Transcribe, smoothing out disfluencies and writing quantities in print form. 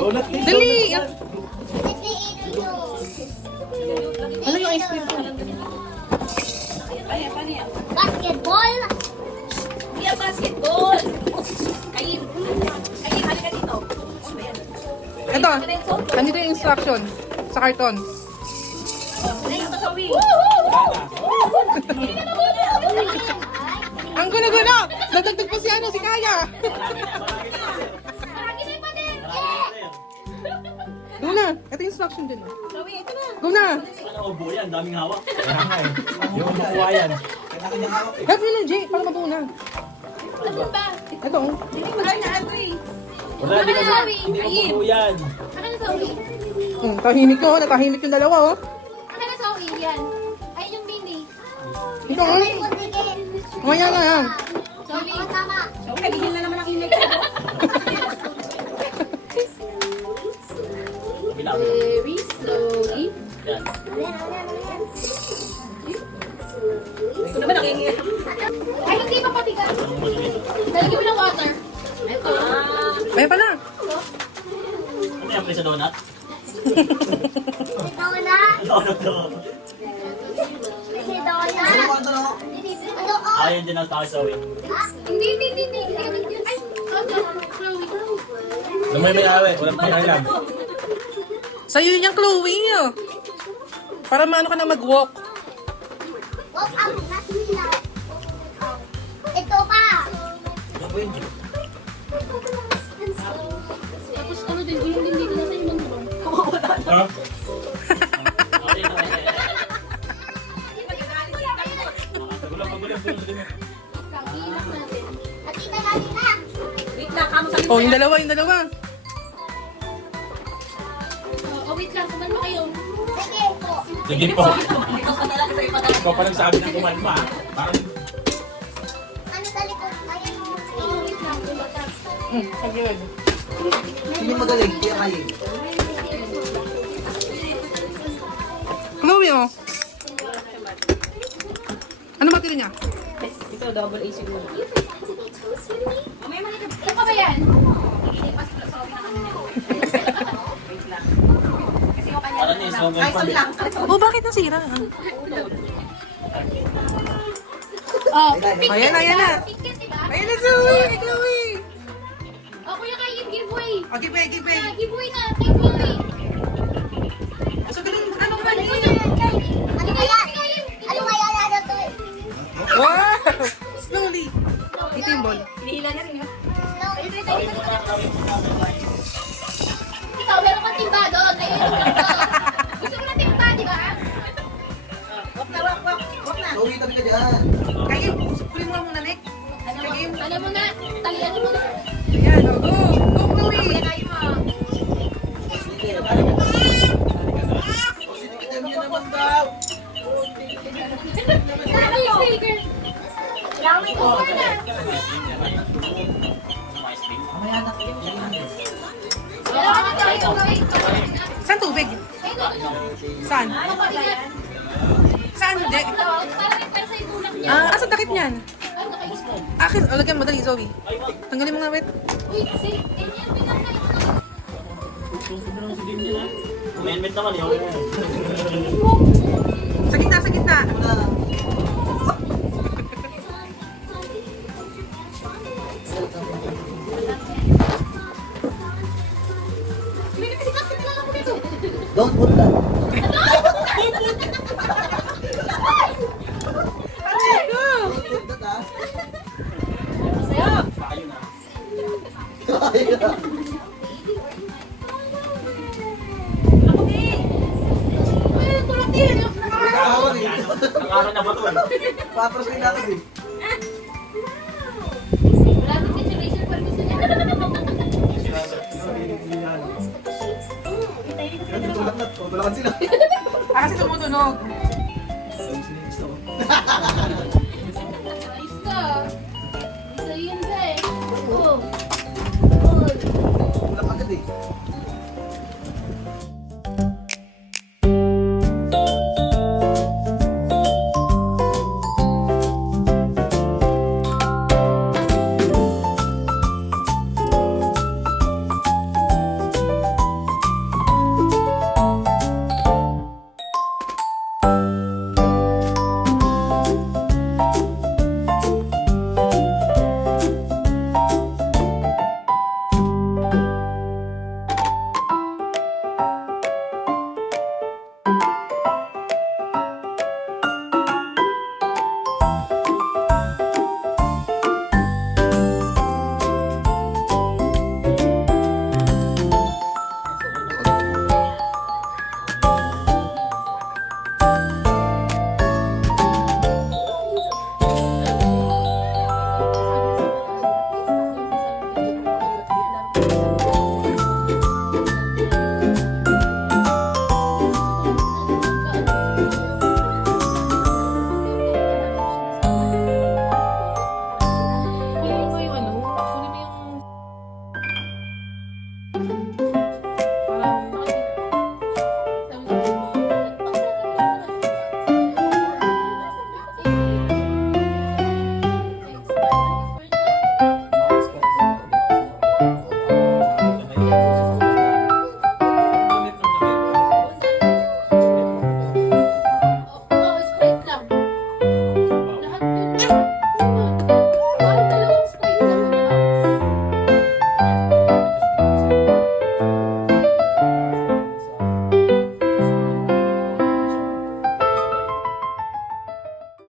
Donut din. Dali! Ano Ano yung ice cream ko? Basketball! Iya, basketball! Ayun, halika dito. Ito, andito yung instruction sa karton. Ayun, kasawi. Ang gulo-gulo! Dadagdag pa si ano, si Kaya! Go na! Ito yung instruction din. Sawi, ito na. Go na! Ano, ubo yan, daming hawak. Kaya nga eh. Yung kukuha yan. Kanya-kanya hawak eh. Help me na, Jay, para mabuo na. Ano ba? Ito, oh. Hindi ko na ano eh. Wala, hindi ko Ayun. ubo yan. Ano na sawi? Tahimik ko, natahimik yung dalawa, oh. Ano na sawi? Yan. Ay, yung mini. Ito, oh. Mamaya na, yan. Sawi. Tama. Okay, bigyan na naman ang imig. Binabi. Very slowly. Yan. Ito naman nakingi. Ay, hindi pa patigas. Lalagyan mo ng water. Ito. Kaya pa na. Ano yan, pre sa donut? Ito na. Donut to. Ito na. Ano? Ayun din ang tao sa uwi. Hindi. Ay, Chloe. Lumay may awe, walang pinailam. Sa'yo yun yung Chloe, oh. Para maano ka na mag-walk. Walk up. Ito pa. Tapos ano din, gulong din dito na sa ibang room. Ha? Ayun, ayun. Magulang. Nakita natin na. Wait lang, kamo sa Oh, yung dalawa. Oh, wait lang, kumalma kayo. Sige po. Sige po. Ikaw pa talaga sa iba talaga. Ikaw pa nagsabi ng kumalma. Parang Ano sa likod? Ayan. Oh, wait lang. Hindi magaling, kaya kayo. Chloe, oh. Ano matili niya? Ito, double A siguro. Ano pa ba yan? parang yung slogan pa din. Oh, bakit nasira? Oh, Ayan na. ticket, diba? Ayan na, Chloe! Chloe! Oh, kuya kayo giveaway. Oh, giveaway. Giveaway na. Giveaway. So, ganun, ano ba? Ano yan? Ano kaya? Ano kaya ano to? Wow! Slowly. Ito yung ball. Hinihila niya rin yun. Ikaw, meron kang timba doon. Ayun, gusto mo na timba, di ba? Wak na. Chloe, tabi ka dyan. Kaya, kulin mo muna, Nick. Alam mo na, talian mo na. Ayan, oh, go! Go, Chloe! Tayo mo. Tignan niyo naman daw. Tama yung speaker. Kailangan may cover na. Mamaya na. Kailangan na tayo. Saan tubig? Saan? Saan? Hindi. Parang yung persa yung tulak niya. Asa takip niyan? Akin, lagyan mo, dali, Zoe. Tanggalin mo nga, wait. Uy, kasi, yan pinang na Amendment naman yun. Sa gitna. Don't put that. Go! Don't put that, ha? Payo na. Kaya na. Nakakawan eh. Nangaran na ba ito? Papras ko yung lakad eh. Wala nang situation pero gusto niya. Tutulakan sila. Kasi tumutunog. Sininis ako.